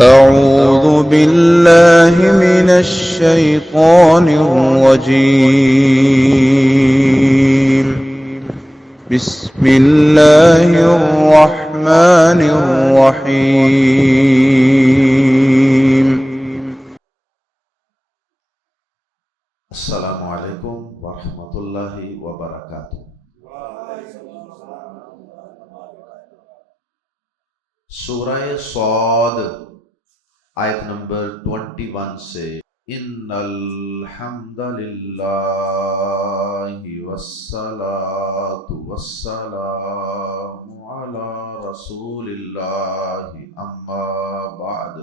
أعوذ بالله من الشيطان الرجيم. بسم الله الرحمن الرحيم. السلام علیکم ورحمۃ اللہ وبرکاتہ۔ سورہ صاد آیت نمبر 21 سے ان الحمد للہ والصلاة والسلام علی رسول اللہ اما بعد۔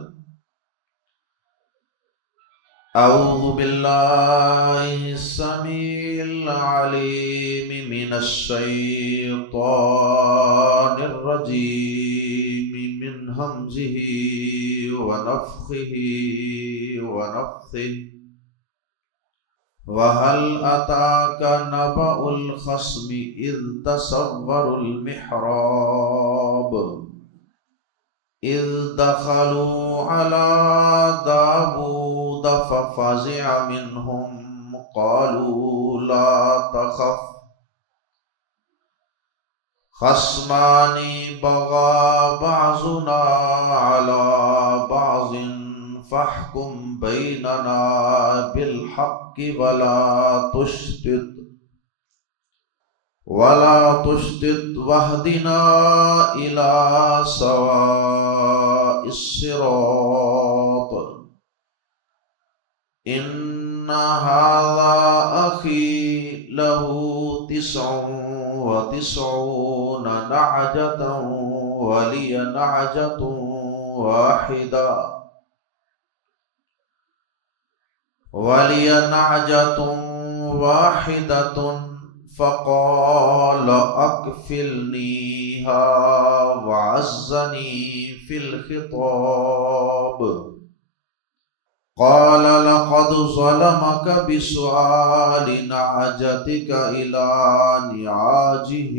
اعوذ باللہ السمیع العلیم من الشیطان الرجیم من ہمزہ ونفخہ ونفثہ۔ وَهَلْ أَتَاكَ نَبَأُ الْخَصْمِ إِذْ تَسَوَّرُوا الْمِحْرَابَ إِذْ دَخَلُوا عَلَى دَاوُودَ فَفَزِعَ مِنْهُمْ قَالُوا لَا تَخَفْ خَصْمَانِ بَغَى بَعْضُنَا عَلَى بَعْضٍ فَاحْكُمْ بَيْنَنَا بِالْحَقِّ وَلَا تُشْطِطْ وَاهْدِنَا إِلَى سَوَاءِ الصِّرَاطِ إِنَّ هَذَا أَخِي لَهُ 99 نَعْجَةً وَلِيَ نَعْجَةٌ واحدة فقال أكفلنيها وعزني في الخطاب قال لقد ظلمك بسؤال نعجتك إلى نعاجه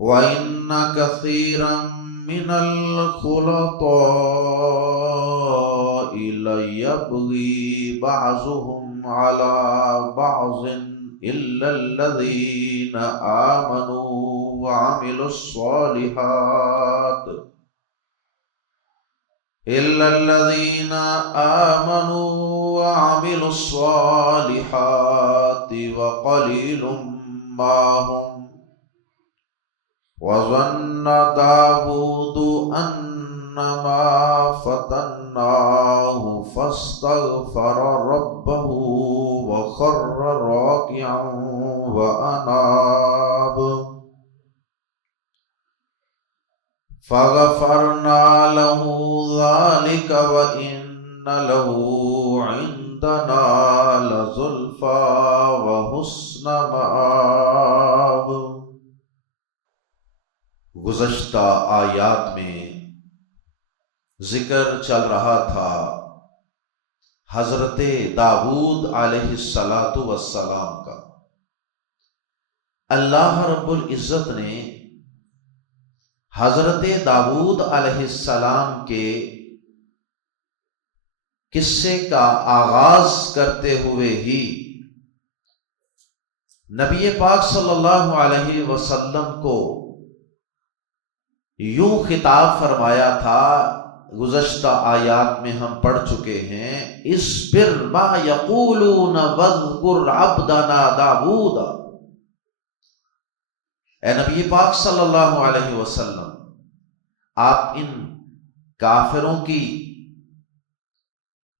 وإن كثيرا من الخلطاء ليبغي بعضهم على بعض إلا الذين آمنوا وعملوا الصالحات وقليل ما هم وظن داود أنما فتناه فاستغفر ربه وخر راكعا وأناب فغفرنا له ذلك وإن له عندنا لزلفى وحسن مآب۔ گزشتہ آیات میں ذکر چل رہا تھا حضرت داؤد علیہ السلام کا۔ اللہ رب العزت نے حضرت داؤد علیہ السلام کے قصے کا آغاز کرتے ہوئے ہی نبی پاک صلی اللہ علیہ وسلم کو یوں خطاب فرمایا تھا، گزشتہ آیات میں ہم پڑھ چکے ہیں، اصبر ما یقولون واذکر عبدنا داؤد۔ اے نبی پاک صلی اللہ علیہ وسلم، آپ ان کافروں کی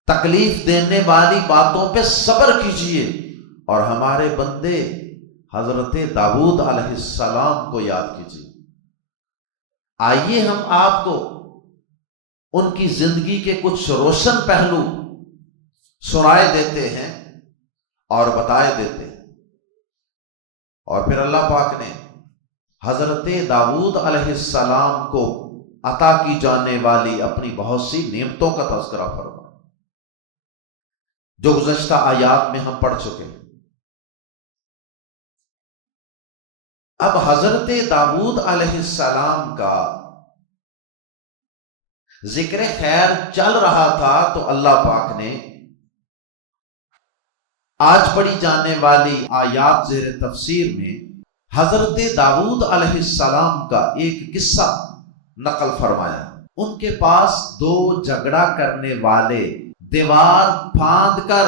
تکلیف دینے والی باتوں پہ صبر کیجئے اور ہمارے بندے حضرت داؤد علیہ السلام کو یاد کیجئے۔ آئیے ہم آپ کو ان کی زندگی کے کچھ روشن پہلو سنائے دیتے ہیں اور بتائے دیتے ہیں۔ اور پھر اللہ پاک نے حضرت داؤد علیہ السلام کو عطا کی جانے والی اپنی بہت سی نعمتوں کا تذکرہ فرمایا جو گزشتہ آیات میں ہم پڑھ چکے ہیں۔ اب حضرت داؤد علیہ السلام کا ذکر خیر چل رہا تھا تو اللہ پاک نے آج پڑھی جانے والی آیات زیر تفسیر میں حضرت داؤد علیہ السلام کا ایک قصہ نقل فرمایا۔ ان کے پاس دو جھگڑا کرنے والے دیوار پھاند کر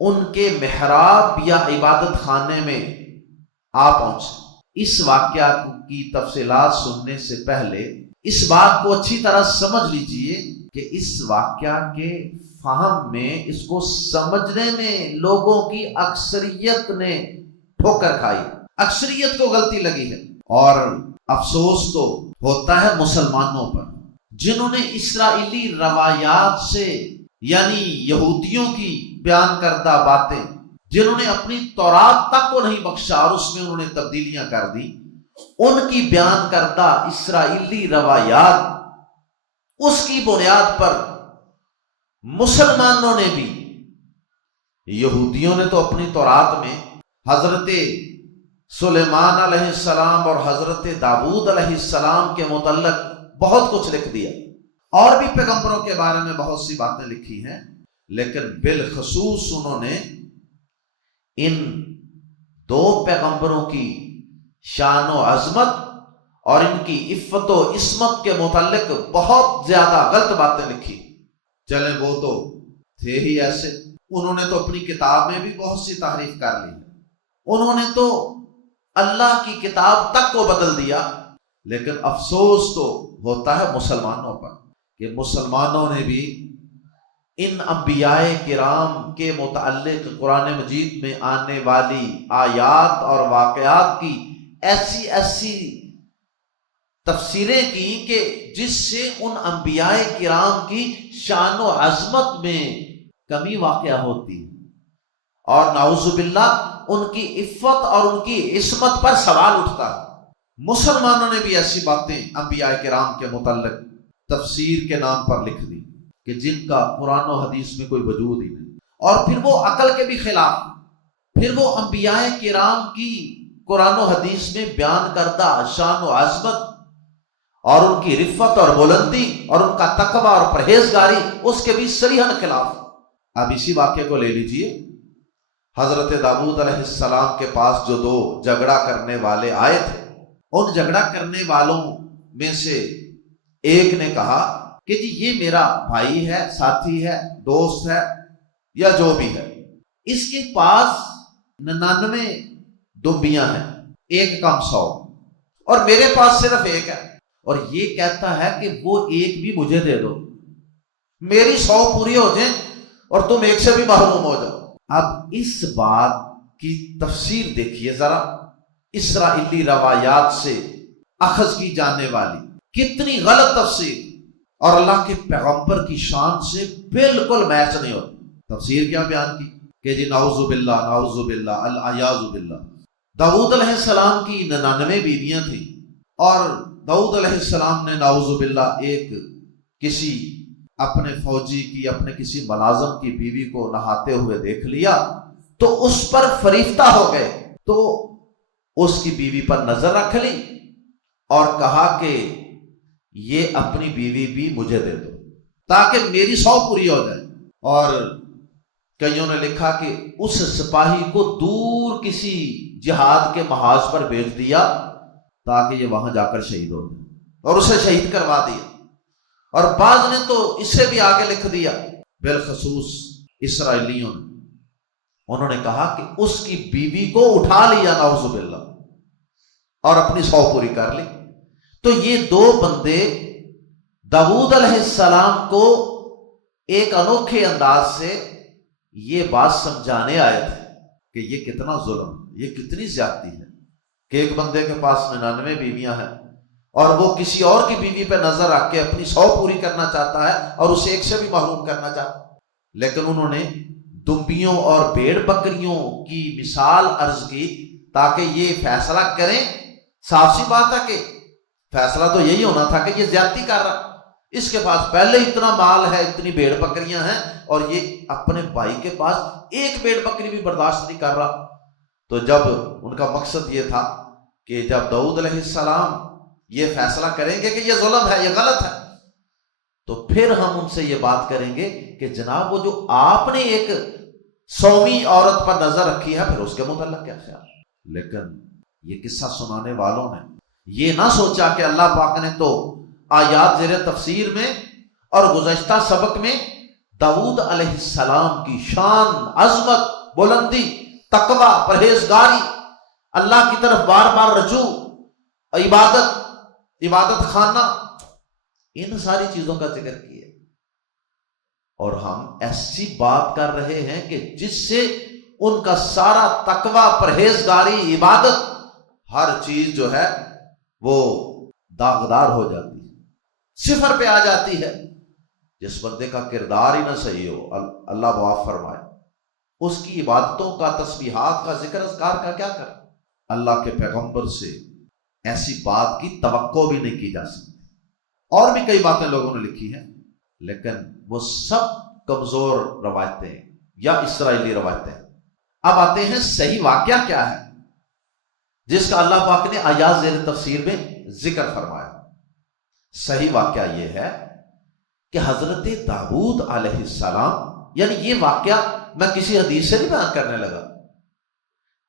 ان کے محراب یا عبادت خانے میں آ پہنچے۔ اس واقعہ کی تفصیلات سننے سے پہلے اس بات کو اچھی طرح سمجھ لیجئے کہ اس واقعہ کے فہم میں، اس کو سمجھنے میں لوگوں کی اکثریت نے ٹھوکر کھائی، اکثریت کو غلطی لگی ہے، اور افسوس تو ہوتا ہے مسلمانوں پر جنہوں نے اسرائیلی روایات سے، یعنی یہودیوں کی بیان کردہ باتیں، جنہوں نے اپنی تورات تک کو نہیں بخشا اور اس میں انہوں نے تبدیلیاں کر دی، ان کی بیان کردہ اسرائیلی روایات، اس کی بنیاد پر مسلمانوں نے بھی، یہودیوں نے تو اپنی تورات میں حضرت سلیمان علیہ السلام اور حضرت داؤد علیہ السلام کے متعلق بہت کچھ لکھ دیا، اور بھی پیغمبروں کے بارے میں بہت سی باتیں لکھی ہیں، لیکن بالخصوص انہوں نے ان دو پیغمبروں کی شان و عظمت اور ان کی عفت و عصمت کے متعلق بہت زیادہ غلط باتیں لکھی۔ چلیں وہ تو تھے ہی ایسے، انہوں نے تو اپنی کتاب میں بھی بہت سی تحریف کر لی، انہوں نے تو اللہ کی کتاب تک کو بدل دیا، لیکن افسوس تو ہوتا ہے مسلمانوں پر کہ مسلمانوں نے بھی ان انبیاء کرام کے متعلق قرآن مجید میں آنے والی آیات اور واقعات کی ایسی ایسی تفسیریں کی کہ جس سے ان انبیاء کرام کی شان و عظمت میں کمی واقع ہوتی ہے، اور نعوذ باللہ ان کی عفت اور ان کی عصمت پر سوال اٹھتا ہے۔ مسلمانوں نے بھی ایسی باتیں انبیاء کرام کے متعلق تفسیر کے نام پر لکھ دی کہ جن کا قرآن و حدیث میں کوئی وجود ہی نہیں، اور پھر وہ عقل کے بھی خلاف، پھر وہ انبیاء کرام کی قرآن و حدیث میں بیان کردہ شان و عظمت اور ان کی رفت اور بلندی اور ان کا تقوی اور پرہیزگاری اس کے بھی صریحاً خلاف۔ اب اسی واقعے کو لے لیجئے، حضرت داؤد علیہ السلام کے پاس جو دو جھگڑا کرنے والے آئے تھے، ان جھگڑا کرنے والوں میں سے ایک نے کہا کہ جی یہ میرا بھائی ہے، ساتھی ہے، دوست ہے، یا جو بھی ہے، اس کے پاس 99 دمبیاں ہیں، ایک کم 100، اور میرے پاس صرف ایک ہے، اور یہ کہتا ہے کہ وہ ایک بھی مجھے دے دو، میری 100 پوری ہو جائیں اور تم ایک سے بھی محروم ہو جاؤ۔ اب اس بات کی تفسیر دیکھیے ذرا، اسرائیلی روایات سے اخذ کی جانے والی کتنی غلط تفسیر، اور اللہ کے پیغمبر کی شان سے بالکل میچ نہیں ہوتی۔ تفسیر کیا بیان کی کہ جی نعوذ باللہ، نعوذ باللہ، العیاذ باللہ، داؤد علیہ السلام کی 99 بیویاں تھیں، اور داؤد علیہ السلام نے نعوذ باللہ ایک کسی اپنے فوجی کی، اپنے کسی ملازم کی بیوی کو نہاتے ہوئے دیکھ لیا تو اس پر فریفتہ ہو گئے، تو اس کی بیوی پر نظر رکھ لی اور کہا کہ یہ اپنی بیوی بھی مجھے دے دو تاکہ میری 100 پوری ہو جائے۔ اور کئیوں نے لکھا کہ اس سپاہی کو دور کسی جہاد کے محاذ پر بھیج دیا تاکہ یہ وہاں جا کر شہید ہو جائے، اور اسے شہید کروا دیا۔ اور بعض نے تو اس سے بھی آگے لکھ دیا، بالخصوص اسرائیلیوں نے، انہوں نے کہا کہ اس کی بیوی کو اٹھا لیا نعوذ باللہ اور اپنی 100 پوری کر لی۔ تو یہ دو بندے داؤد علیہ السلام کو ایک انوکھے انداز سے یہ بات سمجھانے آئے تھے کہ یہ کتنا ظلم، یہ کتنی زیادتی ہے کہ ایک بندے کے پاس 99 بیویاں ہیں اور وہ کسی اور کی بیوی پہ نظر رکھ کے اپنی 100 پوری کرنا چاہتا ہے اور اسے ایک سے بھی محروم کرنا چاہتا ہے۔ لیکن انہوں نے دمبیوں اور بھیڑ بکریوں کی مثال عرض کی تاکہ یہ فیصلہ کریں۔ صاف سی بات ہے کہ فیصلہ تو یہی ہونا تھا کہ یہ زیادتی کر رہا، اس کے پاس پہلے اتنا مال ہے، اتنی بھیڑ بکریاں ہیں، اور یہ اپنے بھائی کے پاس ایک بھیڑ بکری بھی برداشت نہیں کر رہا۔ تو جب ان کا مقصد یہ تھا کہ جب داؤد علیہ السلام یہ فیصلہ کریں گے کہ یہ ظلم ہے، یہ غلط ہے، تو پھر ہم ان سے یہ بات کریں گے کہ جناب وہ جو آپ نے ایک سومی عورت پر نظر رکھی ہے، پھر اس کے متعلق کیا خیال؟ لیکن یہ قصہ سنانے والوں نے یہ نہ سوچا کہ اللہ پاک نے تو آیات زیر تفسیر میں اور گزشتہ سبق میں داؤد علیہ السلام کی شان، عظمت، بلندی، تقوی، پرہیزگاری، اللہ کی طرف بار بار رجوع، عبادت خانہ، ان ساری چیزوں کا ذکر کیا، اور ہم ایسی بات کر رہے ہیں کہ جس سے ان کا سارا تقوی، پرہیزگاری، عبادت، ہر چیز جو ہے وہ داغدار ہو جاتی ہے، صفر پہ آ جاتی ہے۔ جس بندے کا کردار ہی نہ صحیح ہو، اللہ معاف فرمائے، اس کی عبادتوں کا، تسبیحات کا، ذکر اذکار کا کیا کر؟ اللہ کے پیغمبر سے ایسی بات کی توقع بھی نہیں کی جا سکتی۔ اور بھی کئی باتیں لوگوں نے لکھی ہیں، لیکن وہ سب کمزور روایتیں یا اسرائیلی روایتیں۔ اب آتے ہیں صحیح واقعہ کیا ہے جس کا اللہ پاک نے آیات زیر تفسیر میں ذکر فرمایا۔ صحیح واقعہ یہ ہے کہ حضرت داؤد علیہ السلام، یعنی یہ واقعہ میں کسی حدیث سے نہیں بیان کرنے لگا،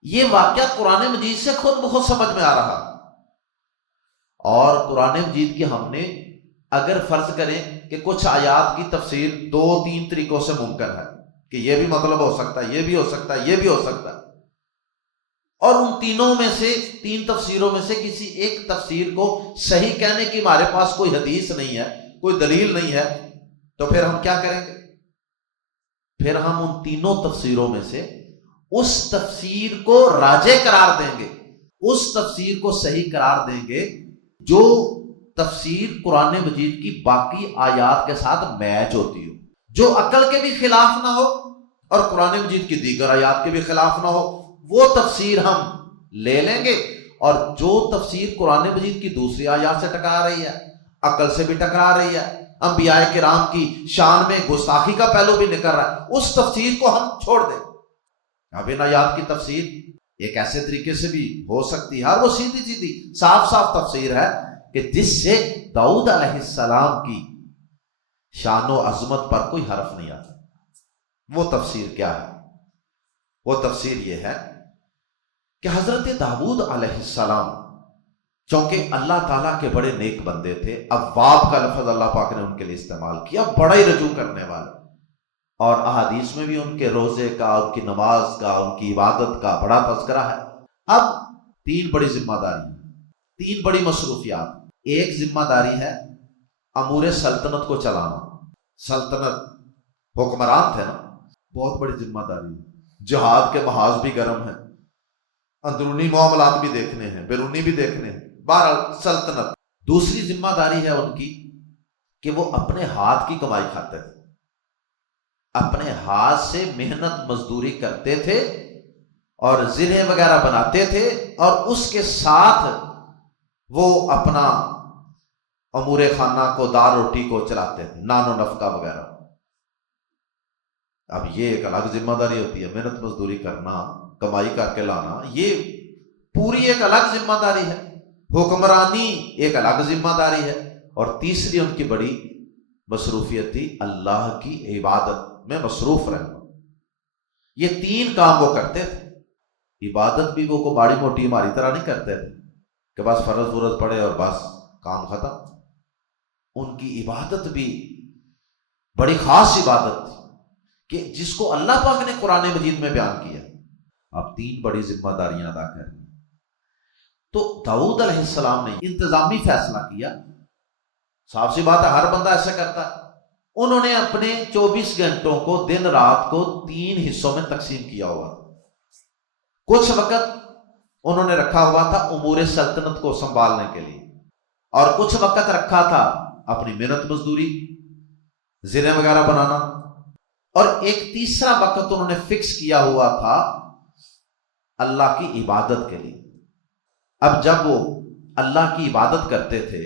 یہ واقعہ قرآن مجید سے خود بخود سمجھ میں آ رہا، اور قرآن مجید کی ہم نے اگر فرض کریں کہ کچھ آیات کی تفسیر 2-3 طریقوں سے ممکن ہے کہ یہ بھی مطلب ہو سکتا ہے، یہ بھی ہو سکتا ہے، یہ بھی ہو سکتا ہے، اور ان تینوں میں سے، 3 تفسیروں میں سے کسی ایک تفسیر کو صحیح کہنے کی ہمارے پاس کوئی حدیث نہیں ہے، کوئی دلیل نہیں ہے، تو پھر ہم کیا کریں گے؟ پھر ہم ان تینوں تفسیروں میں سے اس تفسیر کو راجح قرار دیں گے، اس تفسیر کو صحیح قرار دیں گے جو تفسیر قرآن مجید کی باقی آیات کے ساتھ میچ ہوتی ہو، جو عقل کے بھی خلاف نہ ہو اور قرآن مجید کی دیگر آیات کے بھی خلاف نہ ہو، وہ تفسیر ہم لے لیں گے، اور جو تفسیر قرآن مجید کی دوسری آیات سے ٹکرا رہی ہے، عقل سے بھی ٹکرا رہی ہے، انبیاء کرام کی شان میں گستاخی کا پہلو بھی نکل رہا ہے، اس تفسیر کو ہم چھوڑ دیں۔ اب ان آیات کی تفسیر ایک ایسے طریقے سے بھی ہو سکتی ہے، اور وہ سیدھی سیدھی صاف صاف تفسیر ہے کہ جس سے داؤد علیہ السلام کی شان و عظمت پر کوئی حرف نہیں آتا۔ وہ تفسیر کیا ہے؟ وہ تفسیر یہ ہے کہ حضرت داؤد علیہ السلام چونکہ اللہ تعالیٰ کے بڑے نیک بندے تھے، اواب کا لفظ اللہ پاک نے ان کے لیے استعمال کیا، بڑا ہی رجوع کرنے والے، اور احادیث میں بھی ان کے روزے کا، ان کی نماز کا، ان کی عبادت کا بڑا تذکرہ ہے۔ اب 3 بڑی ذمہ داری، 3 بڑی مصروفیات۔ ایک ذمہ داری ہے امور سلطنت کو چلانا، سلطنت حکمران تھے نا، بہت بڑی ذمہ داری، جہاد کے محاذ بھی گرم ہیں، اندرونی معاملات بھی دیکھنے ہیں، بیرونی بھی دیکھنے ہیں، بہرحال سلطنت۔ دوسری ذمہ داری ہے ان کی کہ وہ اپنے ہاتھ کی کمائی کھاتے تھے، اپنے ہاتھ سے محنت مزدوری کرتے تھے اور زرہیں وغیرہ بناتے تھے، اور اس کے ساتھ وہ اپنا امور خانہ کو، دار روٹی کو چلاتے تھے، نان و نفقہ وغیرہ۔ اب یہ ایک الگ ذمہ داری ہوتی ہے، محنت مزدوری کرنا، کمائی کر کے لانا، یہ پوری ایک الگ ذمہ داری ہے، حکمرانی ایک الگ ذمہ داری ہے، اور تیسری ان کی بڑی مصروفیت تھی اللہ کی عبادت میں مصروف رہنا۔ یہ 3 کام وہ کرتے تھے۔ عبادت بھی وہ کو باڑی موٹی ہماری طرح نہیں کرتے تھے کہ بس فرض پڑے اور بس کام ختم۔ ان کی عبادت بھی بڑی خاص عبادت تھی کہ جس کو اللہ پاک نے قرآن مجید میں بیان کیا۔ اب 3 بڑی ذمہ داریاں ادا کرنی، تو داؤد علیہ السلام نے انتظامی فیصلہ کیا، صاف سی بات ہے ہر بندہ ایسا کرتا ہے۔ انہوں نے اپنے 24 گھنٹوں کو، دن رات کو 3 حصوں میں تقسیم کیا ہوا تھا۔ کچھ وقت انہوں نے رکھا ہوا تھا امور سلطنت کو سنبھالنے کے لیے، اور کچھ وقت رکھا تھا اپنی محنت مزدوری، زرہیں وغیرہ بنانا، اور ایک تیسرا وقت انہوں نے فکس کیا ہوا تھا اللہ کی عبادت کے لیے۔ اب جب وہ اللہ کی عبادت کرتے تھے،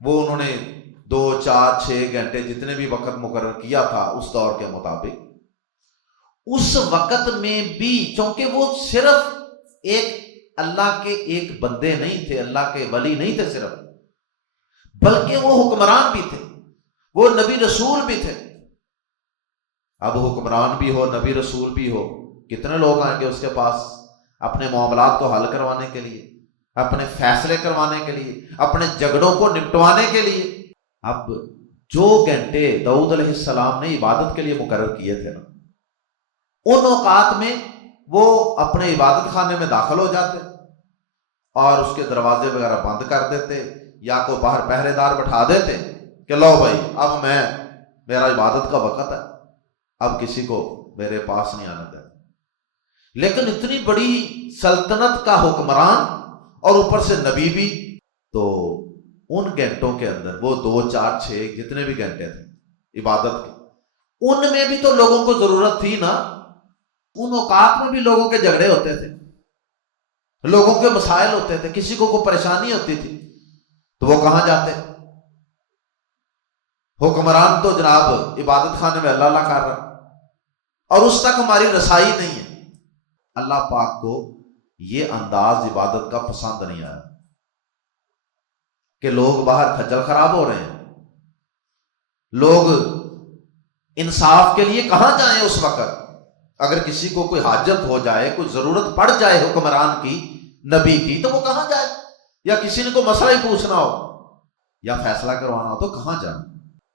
وہ انہوں نے 2، 4، 6 گھنٹے جتنے بھی وقت مقرر کیا تھا اس دور کے مطابق، اس وقت میں بھی چونکہ وہ صرف ایک اللہ کے ایک بندے نہیں تھے، اللہ کے ولی نہیں تھے صرف، بلکہ وہ حکمران بھی تھے، وہ نبی رسول بھی تھے۔ اب حکمران بھی ہو، نبی رسول بھی ہو، کتنے لوگ آئیں گے اس کے پاس اپنے معاملات کو حل کروانے کے لیے، اپنے فیصلے کروانے کے لیے، اپنے جھگڑوں کو نپٹوانے کے لیے۔ اب جو گھنٹے داؤد علیہ السلام نے عبادت کے لیے مقرر کیے تھے نا، ان اوقات میں وہ اپنے عبادت خانے میں داخل ہو جاتے اور اس کے دروازے وغیرہ بند کر دیتے، یا کوئی باہر پہرے دار بٹھا دیتے کہ لو بھائی اب میرا عبادت کا وقت ہے، اب کسی کو میرے پاس نہیں آنا دے۔ لیکن اتنی بڑی سلطنت کا حکمران اور اوپر سے نبی بھی، تو ان گھنٹوں کے اندر وہ 2 4 6 جتنے بھی گھنٹے تھے عبادت کے، ان میں بھی تو لوگوں کو ضرورت تھی نا، ان اوقات میں بھی لوگوں کے جھگڑے ہوتے تھے، لوگوں کے مسائل ہوتے تھے، کسی کو کوئی پریشانی ہوتی تھی تو وہ کہاں جاتے؟ حکمران تو جناب عبادت خانے میں اللہ اللہ کر رہا، اور اس تک ہماری رسائی نہیں ہے۔ اللہ پاک کو یہ انداز عبادت کا پسند نہیں آیا کہ لوگ باہر کھجل خراب ہو رہے ہیں، لوگ انصاف کے لیے کہاں جائیں اس وقت؟ اگر کسی کو کوئی حاجت ہو جائے، کوئی ضرورت پڑ جائے حکمران کی، نبی کی، تو وہ کہاں جائے؟ یا کسی نے کوئی مسئلہ ہی پوچھنا ہو یا فیصلہ کروانا ہو تو کہاں جائے؟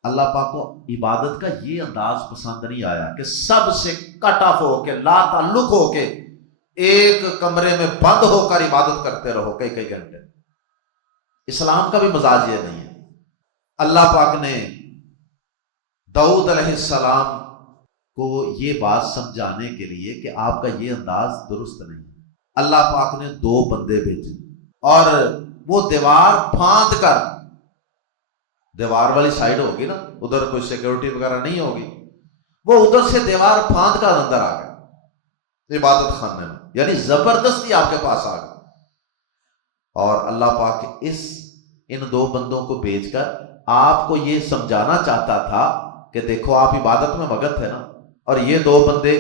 اللہ پاک کو عبادت کا یہ انداز پسند نہیں آیا کہ سب سے کٹ آف ہو کے، لا تعلق ہو کے، ایک کمرے میں بند ہو کر عبادت کرتے رہو کئی کئی گھنٹے۔ اسلام کا بھی مزاج یہ نہیں ہے۔ اللہ پاک نے داؤد علیہ السلام کو یہ بات سمجھانے کے لیے کہ آپ کا یہ انداز درست نہیں، اللہ پاک نے 2 بندے بھیجے، اور وہ دیوار پھاند کر، دیوار والی سائیڈ ہوگی نا، ادھر کوئی سیکورٹی وغیرہ نہیں ہوگی، وہ ادھر سے دیوار پھاند کر اندر آ گئے عبادت خانے میں، یعنی زبردستی آپ کے پاس آ گئے۔ اور اللہ پاک ان 2 بندوں کو بھیج کر آپ کو یہ سمجھانا چاہتا تھا کہ دیکھو آپ عبادت میں مگن تھے نا، اور یہ 2 بندے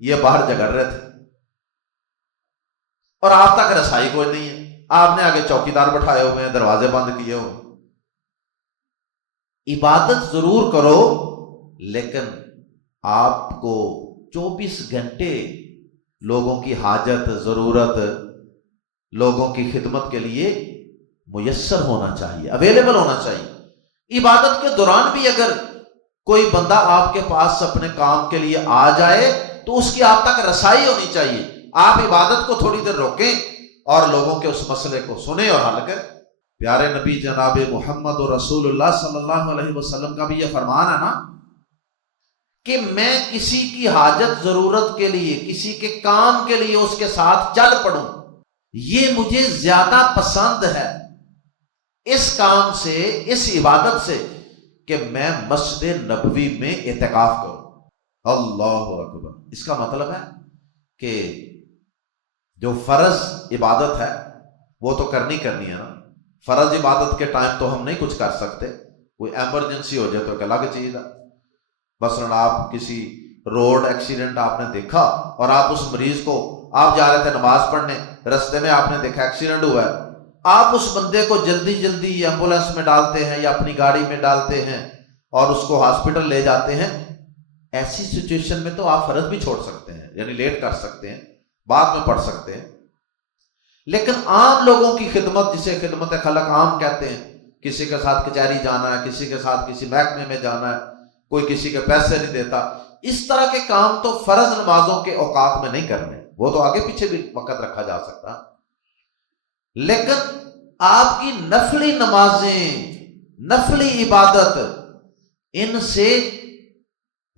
یہ باہر جھگڑ رہے تھے، اور آپ تک رسائی کوئی نہیں ہے، آپ نے آگے چوکیدار بٹھائے ہوئے ہیں، دروازے بند کیے ہوئے۔ عبادت ضرور کرو، لیکن آپ کو 24 گھنٹے لوگوں کی حاجت، ضرورت، لوگوں کی خدمت کے لیے میسر ہونا چاہیے، اویلیبل ہونا چاہیے۔ عبادت کے دوران بھی اگر کوئی بندہ آپ کے پاس اپنے کام کے لیے آ جائے تو اس کی آپ تک رسائی ہونی چاہیے۔ آپ عبادت کو تھوڑی دیر روکیں اور لوگوں کے اس مسئلے کو سنیں اور حل کریں۔ پیارے نبی جناب محمد رسول اللہ صلی اللہ علیہ وسلم کا بھی یہ فرمان ہے نا کہ میں کسی کی حاجت ضرورت کے لیے، کسی کے کام کے لیے اس کے ساتھ چل پڑوں، یہ مجھے زیادہ پسند ہے اس کام سے، اس عبادت سے، کہ میں مسجد نبوی میں اعتکاف کروں۔ اللہ اکبر۔ اس کا مطلب ہے کہ جو فرض عبادت ہے وہ تو کرنی ہے نا، فرض عبادت کے ٹائم تو ہم نہیں کچھ کر سکتے، کوئی ایمرجنسی ہو جائے تو ایک الگ چیز ہے۔ مثلاً آپ کسی روڈ ایکسیڈنٹ آپ نے دیکھا اور آپ اس مریض کو، آپ جا رہے تھے نماز پڑھنے، رستے میں آپ نے دیکھا ایکسیڈنٹ ہوا ہے، آپ اس بندے کو جلدی ایمبولینس میں ڈالتے ہیں یا اپنی گاڑی میں ڈالتے ہیں اور اس کو ہاسپٹل لے جاتے ہیں۔ ایسی سچویشن میں تو آپ فرض بھی چھوڑ سکتے ہیں، یعنی لیٹ کر سکتے ہیں، بعد میں پڑھ سکتے ہیں۔ لیکن عام لوگوں کی خدمت، جسے خدمت خلق عام کہتے ہیں، کسی کے ساتھ کچہری جانا ہے، کسی کے ساتھ کسی محکمے میں جانا ہے، کوئی کسی کے پیسے نہیں دیتا، اس طرح کے کام تو فرض نمازوں کے اوقات میں نہیں کرنے، وہ تو آگے پیچھے بھی وقت رکھا جا سکتا۔ لیکن آپ کی نفلی نمازیں، نفلی عبادت، ان سے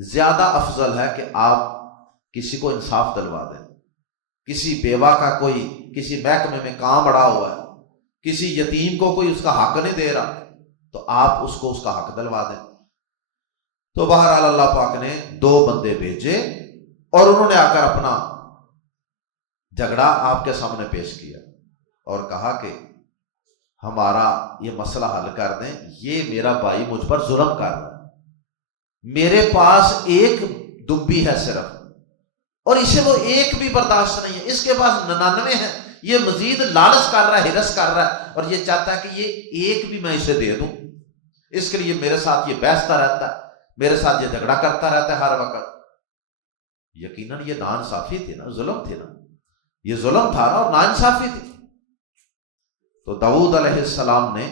زیادہ افضل ہے کہ آپ کسی کو انصاف دلوا دیں۔ کسی بیوہ کا کوئی کسی محکمے میں کام اڑا ہوا ہے، کسی یتیم کو کوئی اس کا حق نہیں دے رہا، تو آپ اس کو اس کا حق دلوا دیں۔ تو بہرحال اللہ پاک نے 2 بندے بھیجے اور انہوں نے آ کر اپنا جھگڑا آپ کے سامنے پیش کیا اور کہا کہ ہمارا یہ مسئلہ حل کر دیں، یہ میرا بھائی مجھ پر ظلم کر رہا ہے، میرے پاس ایک دبی ہے صرف، اور اسے وہ ایک بھی برداشت نہیں ہے، اس کے پاس 99 ہے، یہ مزید لالچ کر رہا ہے، ہرس کر رہا ہے، اور یہ چاہتا ہے کہ یہ ایک بھی میں اسے دے دوں، اس کے لیے میرے ساتھ یہ بحثتا رہتا ہے، میرے ساتھ یہ جھگڑا کرتا رہتا ہے ہر وقت۔ یقیناً یہ ناانصافی تھی نا، ظلم تھی نا، یہ ظلم تھا نا اور ناانصافی تھی۔ تو داؤد علیہ السلام نے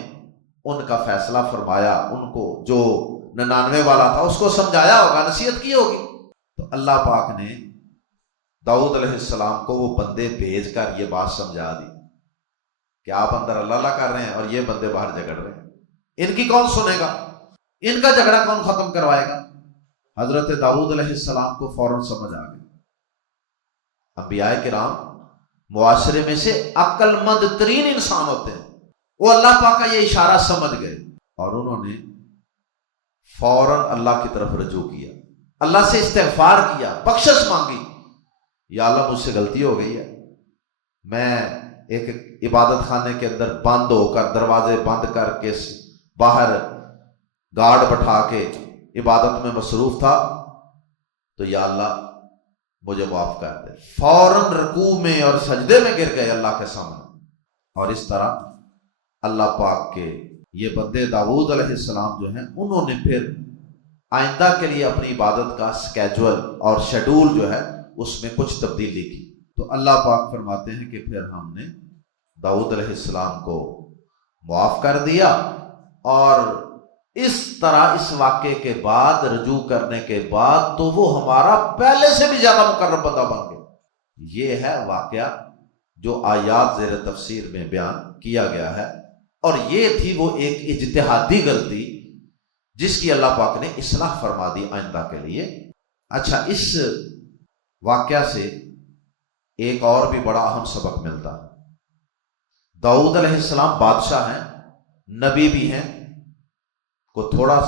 ان کا فیصلہ فرمایا، ان کو جو 99 والا تھا اس کو سمجھایا ہوگا، نصیحت کی ہوگی۔ تو اللہ پاک نے داؤد علیہ السلام کو وہ بندے بھیج کر یہ بات سمجھا دی کہ آپ اندر اللہ اللہ کر رہے ہیں اور یہ بندے باہر جھگڑ رہے ہیں، ان کی کون سنے گا، ان کا جھگڑا کون ختم کروائے گا۔ حضرت داؤد علیہ السلام کو فوراً سمجھ آ گئی۔ انبیاء کرام معاشرے میں سے عقل مند ترین انسان ہوتے ہیں، وہ اللہ پاک کا یہ اشارہ سمجھ گئے اور انہوں نے فوراً اللہ کی طرف رجوع کیا، اللہ سے استغفار کیا، بخشش مانگی، یا اللہ مجھ سے غلطی ہو گئی ہے، میں ایک عبادت خانے کے اندر بند ہو کر، دروازے بند کر کے، باہر گارڈ بٹھا کے عبادت میں مصروف تھا، تو یا اللہ مجھے معاف کر دے۔ فوراً رکوع میں اور سجدے میں گر گئے اللہ کے سامنے، اور اس طرح اللہ پاک کے یہ بندے داؤد علیہ السلام جو ہیں، انہوں نے پھر آئندہ کے لیے اپنی عبادت کا سکیجول اور شیڈول جو ہے اس میں کچھ تبدیلی کی۔ تو اللہ پاک فرماتے ہیں کہ پھر ہم نے داؤد علیہ السلام کو معاف کر دیا، اور اس طرح اس واقعے کے بعد، رجوع کرنے کے بعد، تو وہ ہمارا پہلے سے بھی زیادہ مقرب بندہ بن گیا۔ یہ ہے واقعہ جو آیات زیر تفسیر میں بیان کیا گیا ہے، اور یہ تھی وہ ایک اجتہادی غلطی جس کی اللہ پاک نے اصلاح فرما دی آئندہ کے لیے۔ اچھا، اس واقعہ سے ایک اور بھی بڑا اہم سبق ملتا ہے۔ داؤد علیہ السلام بادشاہ ہیں، نبی بھی ہیں، کوئی تھوڑا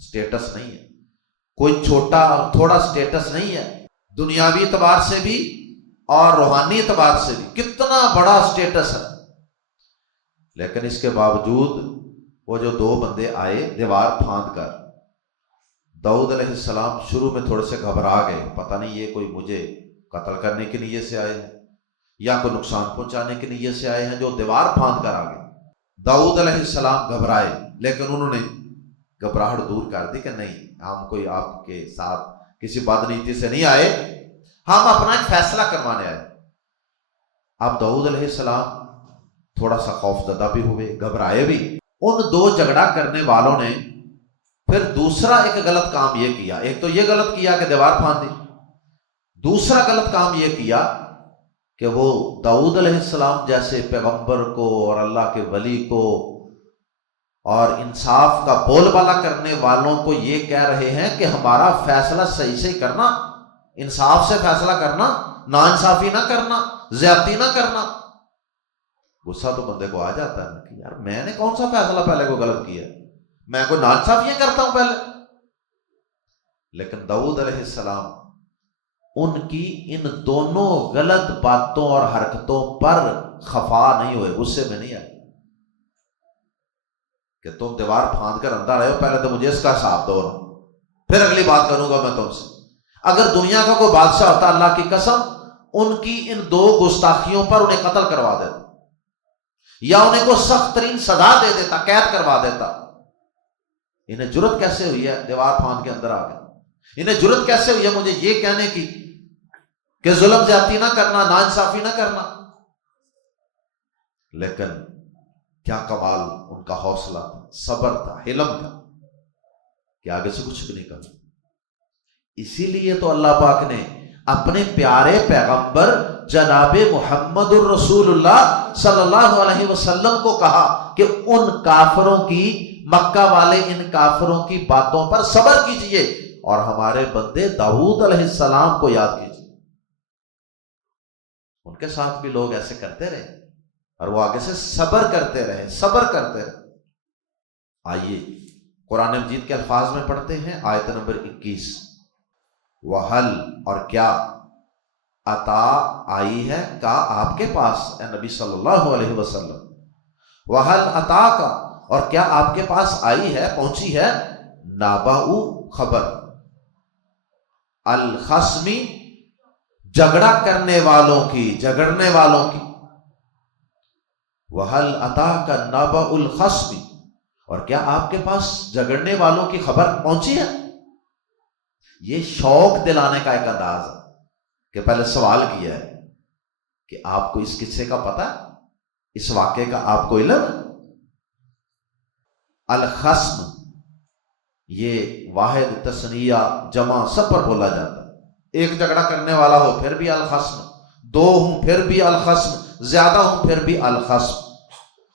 سٹیٹس نہیں ہے، کوئی چھوٹا اور تھوڑا سٹیٹس نہیں ہے، دنیاوی اعتبار سے بھی اور روحانی اعتبار سے بھی کتنا بڑا سٹیٹس ہے۔ لیکن اس کے باوجود وہ جو 2 بندے آئے دیوار پھاند کر، داؤد علیہ السلام شروع میں تھوڑے سے گھبرا گئے، پتہ نہیں یہ کوئی مجھے قتل کرنے کی نیت سے آئے ہیں یا کوئی نقصان پہنچانے کی نیت سے آئے ہیں، جو دیوار پھاند کر آ گئے۔ داؤد علیہ السلام گھبرائے، لیکن انہوں نے گھبراہٹ دور کر دی کہ نہیں، ہم کوئی آپ کے ساتھ کسی بد نیتی سے نہیں آئے، ہم اپنا ایک فیصلہ کروانے آئے۔ اب داؤد علیہ السلام تھوڑا سا خوف زدہ بھی ہوئے، گھبرائے بھی۔ ان 2 جھگڑا کرنے والوں نے پھر دوسرا ایک غلط کام یہ کیا، ایک تو یہ غلط کیا کہ دیوار پھاند دی، دوسرا غلط کام یہ کیا کہ وہ داؤد علیہ السلام جیسے پیغمبر کو اور اللہ کے ولی کو اور انصاف کا بول بالا کرنے والوں کو یہ کہہ رہے ہیں کہ ہمارا فیصلہ صحیح سے کرنا، انصاف سے فیصلہ کرنا، ناانصافی نہ کرنا، زیادتی نہ کرنا۔ غصہ تو بندے کو آ جاتا ہے کہ یار میں نے کون سا فیصلہ پہلے کو غلط کیا، میں کوئی ناانصافیاں کرتا ہوں پہلے؟ لیکن داؤد علیہ السلام ان کی ان دونوں غلط باتوں اور حرکتوں پر خفا نہیں ہوئے، غصے میں نہیں آئے کہ تم دیوار پھاند کر اندر آئے ہو، پہلے تو مجھے اس کا حساب دو، پھر اگلی بات کروں گا میں تم سے۔ اگر دنیا کا کوئی بادشاہ ہوتا، اللہ کی قسم، ان کی ان 2 گستاخیوں پر انہیں قتل کروا دیتا، یا انہیں کو سخت ترین سزا دے دیتا، قید کروا دیتا۔ انہیں جرت کیسے ہوئی ہے دیوار پھاند کے اندر آ گئے؟ انہیں جرت کیسے ہوئی ہے مجھے یہ کہنے کی کہ ظلم زیادتی نہ کرنا، ناانصافی نہ کرنا؟ لیکن کیا کمال ان کا حوصلہ تھا، صبر تھا، حلم تھا کہ آگے سے کچھ بھی نہیں کرنا۔ اسی لیے تو اللہ پاک نے اپنے پیارے پیغمبر جناب محمد الرسول اللہ صلی اللہ علیہ وسلم کو کہا کہ ان کافروں کی، مکہ والے ان کافروں کی باتوں پر صبر کیجئے اور ہمارے بندے داؤد علیہ السلام کو یاد کیجئے۔ ان کے ساتھ بھی لوگ ایسے کرتے رہے اور وہ آگے سے صبر کرتے رہے، صبر کرتے رہے۔ آئیے قرآن مجید کے الفاظ میں پڑھتے ہیں، آیت نمبر 21، وَحَلْ، اور کیا، عطا آئی ہے کا آپ کے پاس اے نبی صلی اللہ علیہ وسلم، وَحَلْ عطا کا، اور کیا آپ کے پاس آئی ہے، پہنچی ہے، ناباؤ، خبر، الخصمی، جھگڑا کرنے والوں کی، جھگڑنے والوں کی، وَهَلْ أَتَاكَ نَبَأُ الْخَصْمِ، اور کیا آپ کے پاس جھگڑنے والوں کی خبر پہنچی ہے؟ یہ شوق دلانے کا ایک انداز ہے کہ پہلے سوال کیا ہے کہ آپ کو اس قصے کا پتہ ہے، اس واقعے کا آپ کو علم ہے؟ الخصم یہ واحد، تثنیہ، جمع سب پر بولا جاتا ہے۔ ایک جھگڑا کرنے والا ہو پھر بھی الخصم، دو ہوں پھر بھی الخصم، زیادہ ہوں پھر بھی الخصم۔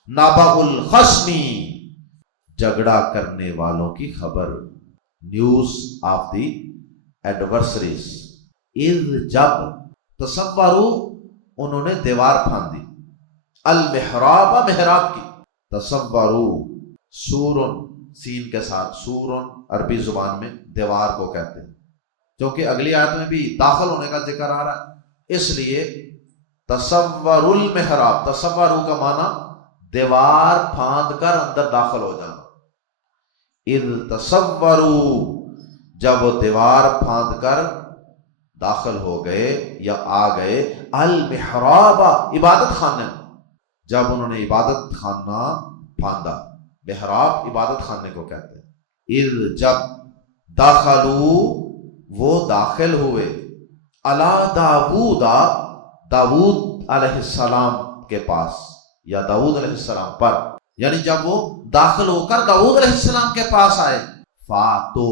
نبأ الخصمی، جھگڑا کرنے والوں کی خبر، نیوز آف دی ایڈورسریز۔ اذ جب، تصوروا انہوں نے دیوار پھاند دی، المحراب محراب کی، تصوروا سورن سین کے ساتھ، سورن عربی زبان میں دیوار کو کہتے ہیں، کیونکہ اگلی آیت میں بھی داخل ہونے کا ذکر آ رہا ہے، اس لیے تصور المحراب، تصوروا کا معنی دیوار پھاند کر اندر داخل ہو جانا۔ اذ تصوروا، جب وہ دیوار پھاند کر داخل ہو گئے یا آ گئے، المحراب عبادت خانے میں، جب انہوں نے عبادت خانہ پھاندا، محراب عبادت خانے کو کہتے ہیں۔ اذ جب، داخلوا وہ داخل ہوئے، علی داود، داود علیہ السلام کے پاس یا داود علیہ السلام پر، یعنی جب وہ داخل ہو کر داود علیہ السلام کے پاس آئے، فاتو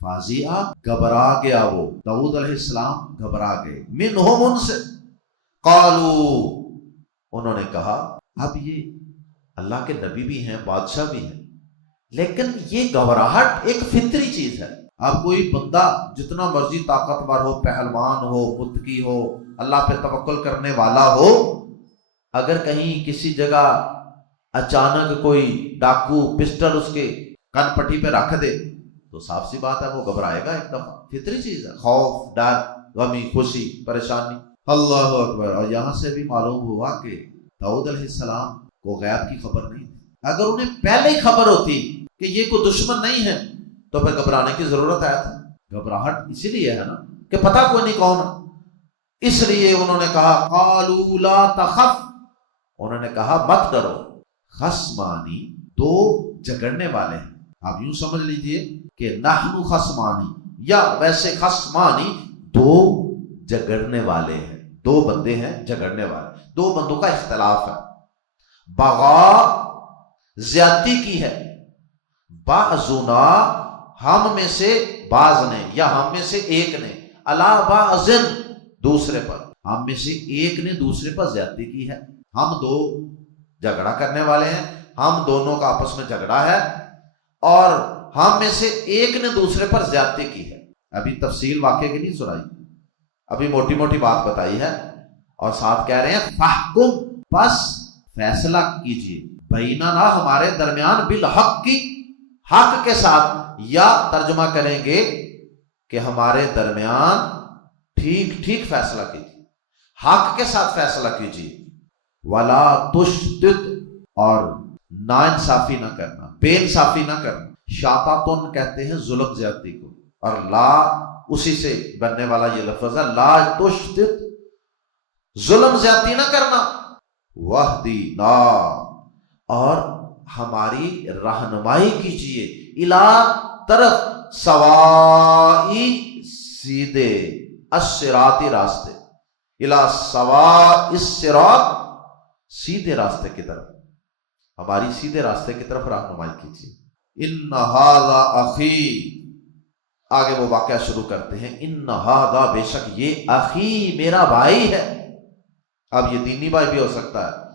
فازیہ، گھبرا گیا وہ، داود علیہ السلام گھبرا گئے، منہم ان سے، قالو انہوں نے کہا، اب یہ اللہ کے نبی بھی ہیں، بادشاہ بھی ہیں، لیکن یہ گھبراہٹ ایک فطری چیز ہے۔ اب کوئی بندہ جتنا مرضی طاقتور ہو، پہلوان ہو، متقی ہو، اللہ پہ توکل کرنے والا ہو، اگر کہیں کسی جگہ اچانک کوئی ڈاکو پسٹل اس کے کن پٹی پہ رکھ دے تو صاف سی بات ہے وہ گھبرائے گا، ایک دفعہ فطری چیز ہے، خوف، ڈر، غمی، خوشی، پریشانی۔ اللہ اکبر۔ اور یہاں سے بھی معلوم ہوا کہ داؤد علیہ السلام کو غیب کی خبر نہیں تھی۔ اگر انہیں پہلے ہی خبر ہوتی کہ یہ کوئی دشمن نہیں ہے تو پھر گھبرانے کی ضرورت ہے تھی۔ گھبراہٹ اسی لیے ہے نا کہ پتہ کوئی نہیں کون ہے، اس لیے انہوں نے کہا قالوا لا تخف، انہوں نے کہا مت ڈرو، خصمانی دو جھگڑنے والے ہیں۔ آپ یوں سمجھ لیجئے کہ نحن خصمانی، یا ویسے خصمانی دو جھگڑنے والے ہیں، دو بندے ہیں جھگڑنے والے، دو بندوں کا اختلاف ہے۔ بغا زیادتی کی ہے، بعضنا ہم میں سے بعض نے یا ہم میں سے ایک نے، علی بعض دوسرے پر، ہم میں سے ایک نے دوسرے پر زیادتی کی ہے۔ ہم دو جھگڑا کرنے والے ہیں، ہم دونوں کا آپس میں جھگڑا ہے اور ہم میں سے ایک نے دوسرے پر زیادتی کی ہے۔ ابھی تفصیل واقعے کی نہیں سنائی، ابھی موٹی موٹی بات بتائی ہے، اور ساتھ کہہ رہے ہیں فاحکم، پس فیصلہ کیجیے، بیننا ہمارے درمیان بالحق کی، حق کے ساتھ، یا ترجمہ کریں گے کہ ہمارے درمیان ٹھیک ٹھیک فیصلہ کیجیے، حق کے ساتھ فیصلہ کیجیے، ولا تشدد، اور ناانصافی نہ کرنا، بے انصافی نہ کرنا۔ شاطاتن کہتے ہیں ظلم زیادتی کو، اور لا اسی سے بننے والا یہ لفظ ہے، لا تشدد، ظلم زیادتی نہ کرنا، وہدینا، اور ہماری رہنمائی کیجیے، الی طرف، سوائی سیدھے، الصراط راستے، الی سواء الصراط، سیدھے راستے کی طرف، ہماری سیدھے راستے کی طرف رہنمائی کیجیے۔ ان ھذا اخی، آگے وہ واقعہ شروع کرتے ہیں، ان ھذا، بے شک یہ، اخی میرا بھائی ہے۔ اب یہ دینی بھائی بھی ہو سکتا ہے،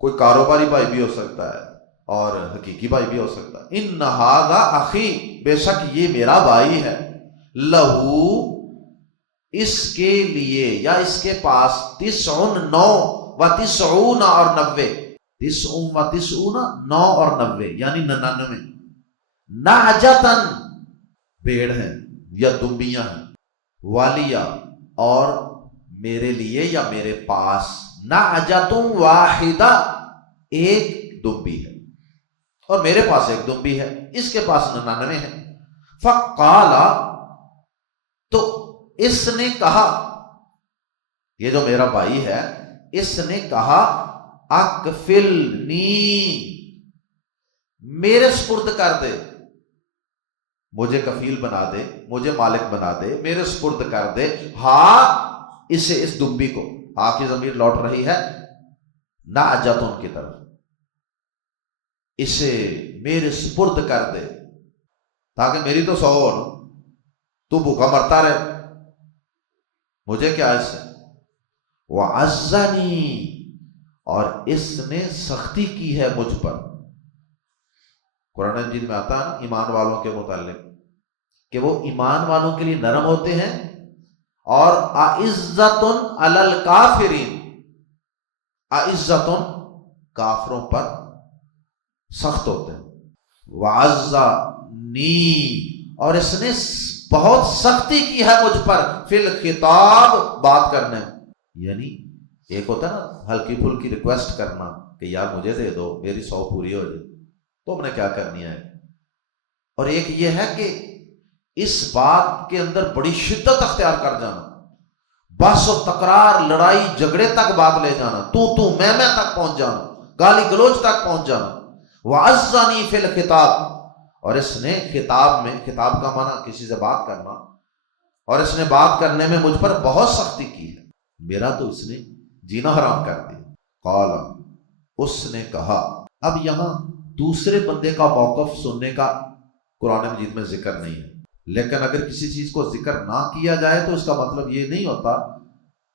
کوئی کاروباری بھائی بھی ہو سکتا ہے، اور حقیقی بھائی بھی ہو سکتا ہے۔ ان ھذا اخی، بے شک یہ میرا بھائی ہے، لہو، اس کے لیے یا اس کے پاس، 99 و 90 اور 90، 90 و 90، 9 اور 90 یعنی 99، نعجتن، بھیڑ ہیں یا دمبیاں ہیں، والیا، اور میرے لیے یا میرے پاس، نعجتن واحدہ، ایک دمبی ہے، اور میرے پاس ایک دمبی ہے، اس کے پاس 99 ہے۔ فقالا، تو اس نے کہا، یہ جو میرا بھائی ہے اس نے کہا، اکفلنی، میرے سپرد کر دے، مجھے کفیل بنا دے، مجھے مالک بنا دے، میرے سپرد کر دے، ہاں اسے، اس دمبی کو، ہاں کی ضمیر لوٹ رہی ہے نعجتن کی طرف، اسے میرے سپرد کر دے تاکہ میری تو سو ہو نا، تو بھوکا مرتا رہے، مجھے کیا اس سے۔ وعزنی، اور اس نے سختی کی ہے مجھ پر۔ قرآن مجید میں آتا ہے ایمان والوں کے متعلق کہ وہ ایمان والوں کے لیے نرم ہوتے ہیں، اور اعزت علی الکافرین، اعزت کافروں پر سخت ہوتے ہیں۔ وعزنی، اور اس نے بہت سختی کی ہے مجھ پر، فی الخطاب، بات کرنے میں، یعنی ایک ہوتا ہے نا ہلکی پھلکی ریکویسٹ کرنا کہ یار مجھے دے دو، میری 100 پوری ہو جائے، تو ہم نے کیا کرنی ہے، اور ایک یہ ہے کہ اس بات کے اندر بڑی شدت اختیار کر جانا، بحث و تکرار، لڑائی جھگڑے تک بات لے جانا، تو میں تک پہنچ جانا، گالی گلوچ تک پہنچ جانا۔ وعزنی فی الخطاب، اور اس نے خطاب میں، خطاب کا معنی کسی سے بات کرنا، اور اس نے بات کرنے میں مجھ پر بہت سختی کی ہے، میرا تو اس نے جینا حرام کر دیا۔ قال، اس نے کہا۔ اب یہاں دوسرے بندے کا موقف سننے کا قرآن مجید میں ذکر نہیں ہے، لیکن اگر کسی چیز کو ذکر نہ کیا جائے تو اس کا مطلب یہ نہیں ہوتا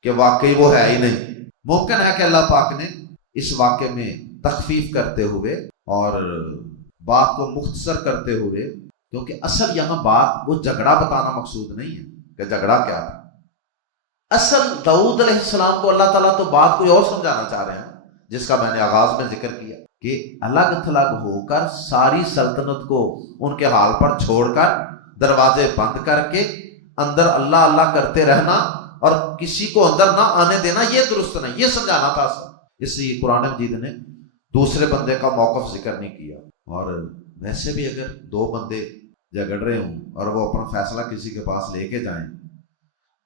کہ واقعی وہ ہے ہی نہیں۔ ممکن ہے کہ اللہ پاک نے اس واقعے میں تخفیف کرتے ہوئے اور بات کو مختصر کرتے ہوئے، کیونکہ اصل یہاں بات وہ جھگڑا بتانا مقصود نہیں ہے کہ جھگڑا کیا تھا، اصل داؤد علیہ السلام کو اللہ تعالیٰ تو بات کوئی اور سمجھانا چاہ رہے ہیں، جس کا میں نے آغاز میں ذکر کیا کہ الگ تھلگ ہو کر ساری سلطنت کو ان کے حال پر چھوڑ کر، دروازے بند کر کے اندر اللہ اللہ کرتے رہنا اور کسی کو اندر نہ آنے دینا، یہ درست نہیں، یہ سمجھانا تھا اصل۔ اس لیے قرآن مجید نے دوسرے بندے کا موقف ذکر نہیں کیا۔ اور ویسے بھی اگر دو بندے جھگڑ رہے ہوں اور وہ اپنا فیصلہ کسی کے پاس لے کے جائیں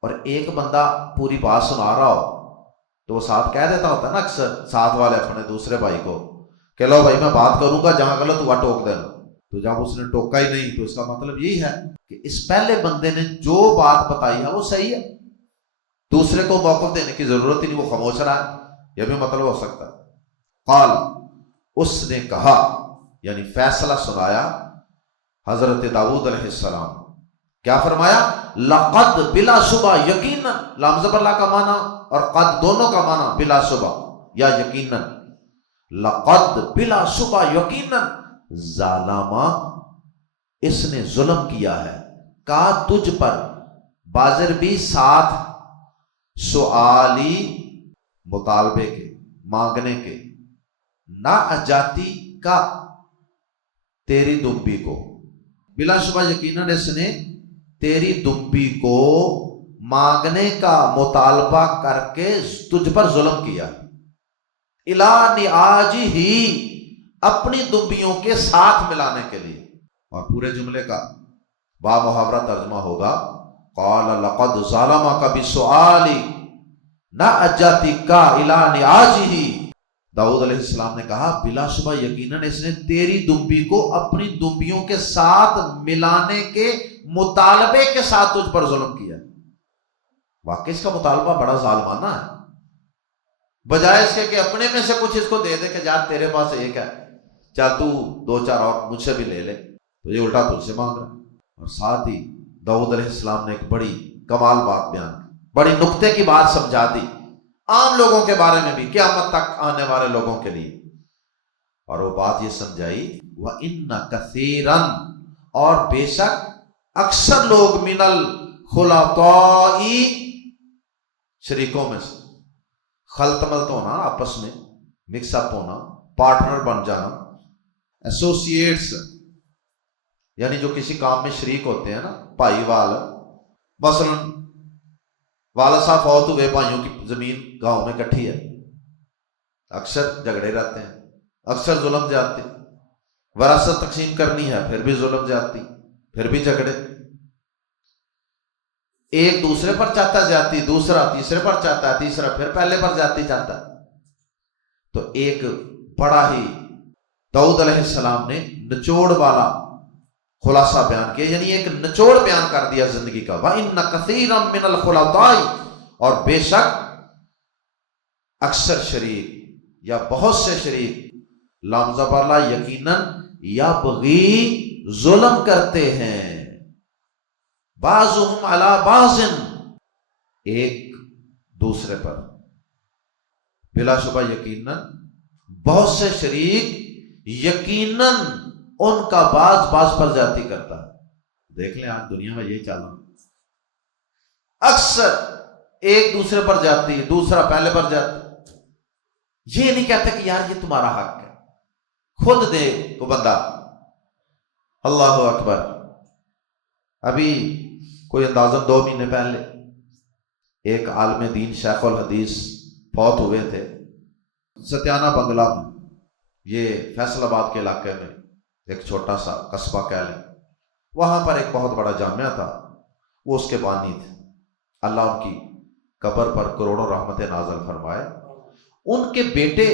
اور ایک بندہ پوری بات سنا رہا ہو تو وہ ساتھ کہہ دیتا ہوتا ہے نا اکثر ساتھ والے اپنے دوسرے بھائی کو کہ لو بھائی میں بات کروں گا، جہاں غلط ہوا ٹوک دینا۔ تو جب اس نے ٹوکا ہی نہیں تو اس کا مطلب یہی ہے کہ اس پہلے بندے نے جو بات بتائی ہے وہ صحیح ہے، دوسرے کو موقف دینے کی ضرورت ہی نہیں، وہ خاموش رہا ہے، یہ بھی مطلب ہو سکتا ہے۔ قال، اس نے کہا، یعنی فیصلہ سنایا حضرت داؤد علیہ السلام، کیا فرمایا؟ لقد، بلا شبہ، یقیناً، لام زبر لا کا معنی اور قد دونوں کا معنی بلا شبہ یا یقیناً، لقد، بلا شبہ، یقیناً، ظالما، اس نے ظلم کیا ہے، کا تجھ پر، بازر بھی ساتھ سوالی، مطالبے کے، مانگنے کے، نہ اجاتی کا، تیری دمبی کو، بلا شبہ یقیناً اس نے تیری دمبی کو مانگنے کا مطالبہ کر کے تجھ پر ظلم کیا، الا نعاج ہی، اپنی دمبیوں کے ساتھ ملانے کے لیے۔ اور پورے جملے کا با محاورہ ترجمہ ہوگا قال لقد ظلمک بسؤال نعجتک الی نعاجہ۔ داؤد علیہ السلام نے کہا بلا شبہ یقیناً اس نے تیری دمبی کو اپنی دمبیوں کے ساتھ ملانے کے مطالبے کے ساتھ تجھ پر ظلم کیا۔ واقعی اس کا مطالبہ بڑا ظالمانہ ہے، بجائے اس کے کہ اپنے میں سے کچھ اس کو دے دے کہ جان تیرے پاس ایک ہے، چل تو دو چار اور مجھ سے بھی لے لے، تو یہ الٹا تجھ سے مانگ رہا ہے۔ اور ساتھ ہی داؤد علیہ السلام نے ایک بڑی کمال بات بیان کی، بڑی نکتے کی بات سمجھا دی، عام لوگوں کے بارے میں بھی، قیامت تک آنے والے لوگوں کے لیے۔ اور وہ بات یہ سمجھائی وَإِنَّ كَثِيرًا، اور بے شک اکثر لوگ، من الخلطاء، شریکوں میں سے، خلط ملط ہونا، آپس میں مکس اپ ہونا، پارٹنر بن جانا، ایسوسیٹس، یعنی جو کسی کام میں شریک ہوتے ہیں نا، بھائی وال، مثلا والد صاحب فوت ہوئے، بھائیوں کی زمین گاؤں میں اکٹھی ہے، اکثر جھگڑے رہتے ہیں، اکثر ظلم زیادتی، وراثت تقسیم کرنی ہے پھر بھی ظلم زیادتی، پھر بھی جھگڑے، ایک دوسرے پر چاہتا ہے زیادتی، دوسرا تیسرے پر چاہتا ہے، تیسرا پھر پہلے پر زیادتی چاہتا ہے۔ تو ایک بڑا ہی داؤد علیہ السلام نے نچوڑ والا خلاصہ بیان کیا، یعنی ایک نچوڑ بیان کر دیا زندگی کا۔ وَإِنَّ كَثِيرًا مِّنَ الْخُلَطَاءِ، اور بے شک اکثر شریک یا بہت سے شریک، لام زبر یقیناً یا بغی ظلم کرتے ہیں، بعضهم علی بعض، ایک دوسرے پر، بلا شبہ یقیناً بہت سے شریک یقیناً ان کا بعض پر زیادتی کرتا ہے۔ دیکھ لیں آج دنیا میں یہی چل رہا، اکثر ایک دوسرے پر جاتی ہے، دوسرا پہلے پر جاتی۔ یہ نہیں کہتے کہ یار یہ تمہارا حق ہے، خود دے کو بندہ۔ اللہ اکبر۔ ابھی کوئی اندازاً 2 مہینے پہلے ایک عالم دین شیخ الحدیث فوت ہوئے تھے ستیانہ بنگلہ میں، یہ فیصل آباد کے علاقے میں ایک چھوٹا سا قصبہ کہہ لیں، وہاں پر ایک بہت بڑا جامعہ تھا، وہ اس کے بانی تھے۔ اللہ ان کی قبر پر کروڑوں رحمتیں نازل فرمائے۔ ان کے بیٹے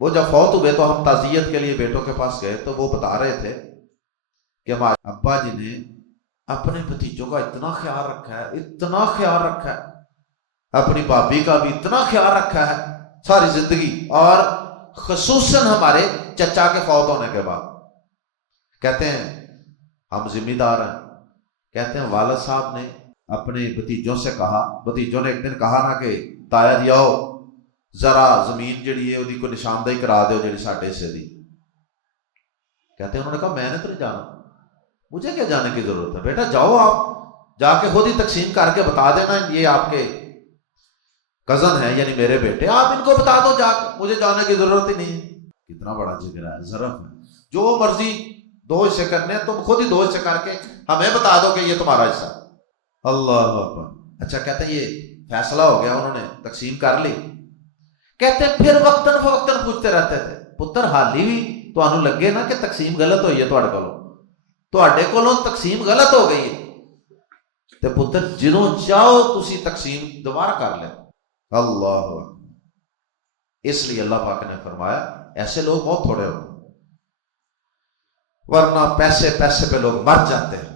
وہ جب فوت ہوئے تو ہم تعزیت کے لیے بیٹوں کے پاس گئے تو وہ بتا رہے تھے کہ ہمارے ابا جی نے اپنے بھتیجوں کا اتنا خیال رکھا ہے، اتنا خیال رکھا ہے، اپنی بھابھی کا بھی اتنا خیال رکھا ہے ساری زندگی، اور خصوصاً ہمارے چچا کے فوت ہونے کے بعد۔ کہتے ہیں ہم ذمہ دار ہیں، کہتے ہیں والد صاحب نے اپنے بھتیجوں سے کہا، بھتیجوں نے ایک دن کہا نا کہ تایا جی آؤ ذرا زمین جڑی ہے وہ نشاندہی کرا دو جڑی ساڈے حصے دی۔ کہتے ہیں انہوں نے کہا میں نے تو نہیں جانا، مجھے کیا جانے کی ضرورت ہے، بیٹا جاؤ آپ جا کے خود ہی تقسیم کر کے بتا دینا، یہ آپ کے کزن ہیں یعنی میرے بیٹے، آپ ان کو بتا دو جا کے، مجھے جانے کی ضرورت ہی نہیں ہے۔ کتنا بڑا جگر ہے، ظرف ہے، جو مرضی 2 حصے کرنے ہیں تم خود ہی 2 حصے کر کے ہمیں بتا دو کہ یہ تمہارا حصہ۔ اللہ اکبر۔ اچھا کہتے ہیں یہ فیصلہ ہو گیا، انہوں نے تقسیم کر لی، کہتے ہیں پھر وقتاً فوقتاً پوچھتے رہتے تھے پتر حالی بھی تمہیں لگے نا کہ تقسیم غلط ہوئی ہے، تواڈے کولوں تقسیم غلط ہو گئی ہے تے پتر جدوں چاہو تسی تقسیم دوبارہ کر لیں۔ اللہ اکبر۔ اس لیے اللہ پاک نے فرمایا ایسے لوگ بہت تھوڑے ہوتے ہیں، ورنہ پیسے پہ لوگ مر جاتے ہیں،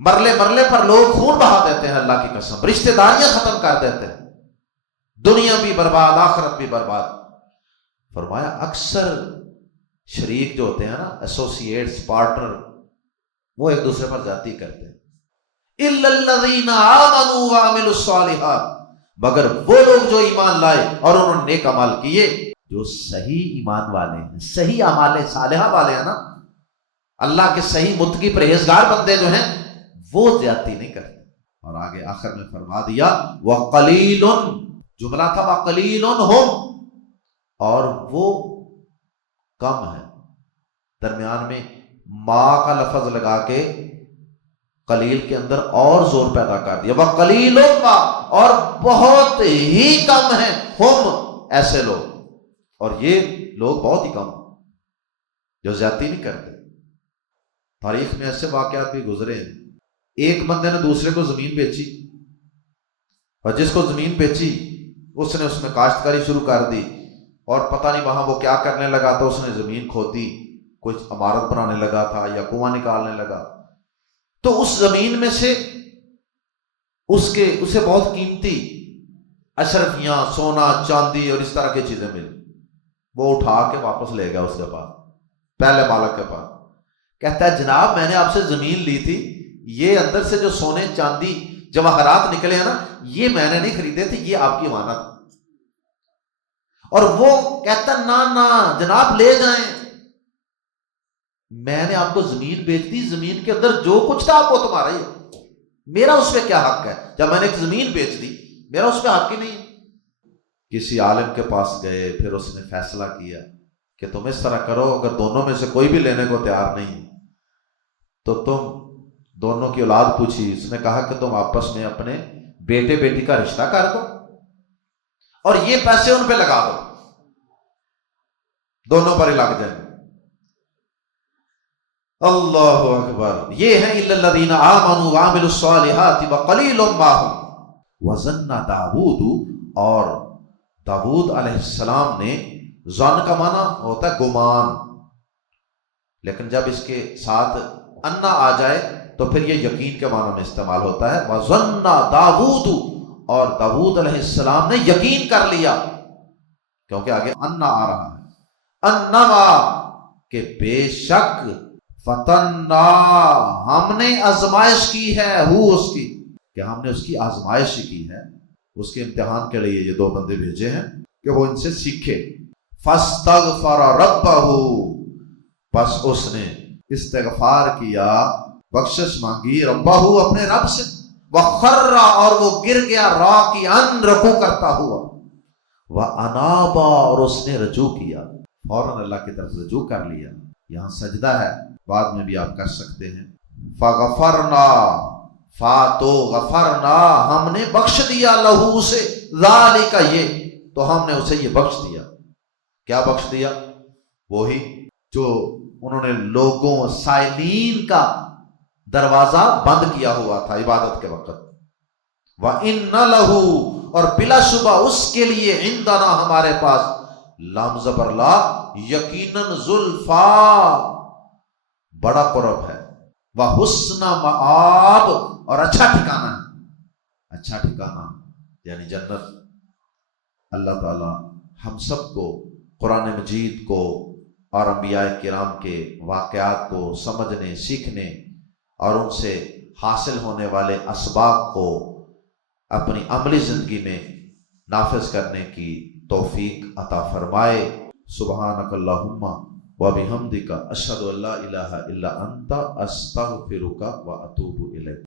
مرلے پر لوگ خون بہا دیتے ہیں، اللہ کی قسم، رشتہ داریاں ختم کر دیتے ہیں، دنیا بھی برباد آخرت بھی برباد۔ فرمایا اکثر شریک جو ہوتے ہیں نا، ایسوسیٹس، پارٹنر، وہ ایک دوسرے پر زیادتی کرتے ہیں۔ الا الذین آمنوا وعملوا الصالحات، مگر وہ لوگ جو ایمان لائے اور انہوں نے نیک اعمال کیے، جو صحیح ایمان والے ہیں، صحیح اعمال صالحہ والے ہیں نا، اللہ کے صحیح متقی پرہیزگار بندے جو ہیں وہ زیادتی نہیں کرتے۔ اور آگے آخر میں فرما دیا وَقَلِيلٌ، جملہ تھا وَقَلِيلٌ هُمْ، اور وہ کم ہے، درمیان میں ما کا لفظ لگا کے قلیل کے اندر اور زور پیدا کر دیا، وَقَلِيلٌ مَا، اور بہت ہی کم ہیں، ہم ایسے لوگ، اور یہ لوگ بہت ہی کم جو زیادتی نہیں کرتے۔ تاریخ میں ایسے واقعات بھی گزرے ہیں، ایک بندے نے دوسرے کو زمین بیچی، اور جس کو زمین بیچی اس نے اس میں کاشتکاری شروع کر دی، اور پتہ نہیں وہاں وہ کیا کرنے لگا، تو اس نے زمین کھودی، کچھ عمارت بنانے لگا تھا یا کنواں نکالنے لگا، تو اس زمین میں سے اسے بہت قیمتی اشرفیاں، سونا چاندی اور اس طرح کی چیزیں ملی، وہ اٹھا کے واپس لے گیا اس کے پاس، پہلے مالک کے پاس۔ کہتا ہے جناب میں نے آپ سے زمین لی تھی، یہ اندر سے جو سونے چاندی جواہرات نکلے ہیں نا، یہ میں نے نہیں خریدے تھے، یہ آپ کی امانت۔ اور وہ کہتا نا جناب لے جائیں، میں نے آپ کو زمین بیچ دی، زمین کے اندر جو کچھ تھا وہ تمہارا ہی ہے، میرا اس پہ کیا حق ہے؟ جب میں نے ایک زمین بیچ دی میرا اس پہ حق ہی نہیں۔ کسی عالم کے پاس گئے، پھر اس نے فیصلہ کیا کہ تم اس طرح کرو، اگر دونوں میں سے کوئی بھی لینے کو تیار نہیں تو تم دونوں کی اولاد پوچھی، اس نے کہا کہ تم آپس میں اپنے بیٹے بیٹی کا رشتہ کر دو اور یہ پیسے ان پہ لگا دو، دونوں پر ہی لگ جائیں۔ اللہ اکبر۔ یہ ہے الا الذین آمنوا وعملوا الصالحات وقلیل ما هم وظن داؤد، اور داؤد علیہ السلام نے ظن کا معنی ہوتا ہے گمان، لیکن جب اس کے ساتھ انا آ جائے تو پھر یہ یقین کے معنی میں استعمال ہوتا ہے۔ وَظَنَّ داود، اور داود علیہ السلام نے یقین کر لیا، کیونکہ آگے انا آ رہا ہے، انما کہ بے شک فتنا ہم نے آزمائش کی ہے، اس کی کہ ہم نے اس کی آزمائش کی ہے، اس کے امتحان کے لیے یہ دو بندے بھیجے ہیں کہ وہ ان سے سیکھے۔ فاستغفر ربہ، پس اس نے استغفار کیا، بخشش مانگی، ربہ اپنے رب سے، وخر اور وہ گر گیا، راکعاً رکوع کرتا ہوا، وانابا اور اس نے رجوع کیا، فوراً اللہ کی طرف رجوع کر لیا۔ یہاں سجدہ ہے، بعد میں بھی آپ کر سکتے ہیں۔ فغفرنا، فاتو غفرنا ہم نے بخش دیا، لہو سے، ذالک یہ، تو ہم نے اسے یہ بخش دیا۔ کیا بخش دیا؟ وہی جو انہوں نے لوگوں سائلین کا دروازہ بند کیا ہوا تھا عبادت کے وقت۔ وَإِنَّ لَهُ اور بلا شبہ اس کے لیے، عندنا ہمارے پاس، لام زبر لا، یقیناً زلفا بڑا قرب ہے، وحسن مآب اور اچھا ٹھکانہ ہے، اچھا ٹھکانہ یعنی جنت۔ اللہ تعالی ہم سب کو قرآن مجید کو اور انبیاء کرام کے واقعات کو سمجھنے، سیکھنے اور ان سے حاصل ہونے والے اسباب کو اپنی عملی زندگی میں نافذ کرنے کی توفیق عطا فرمائے۔ سبحانک اللہم و بحمدک، اشہد ان لا الہ الا انت، استغفرک و اتوب الیک۔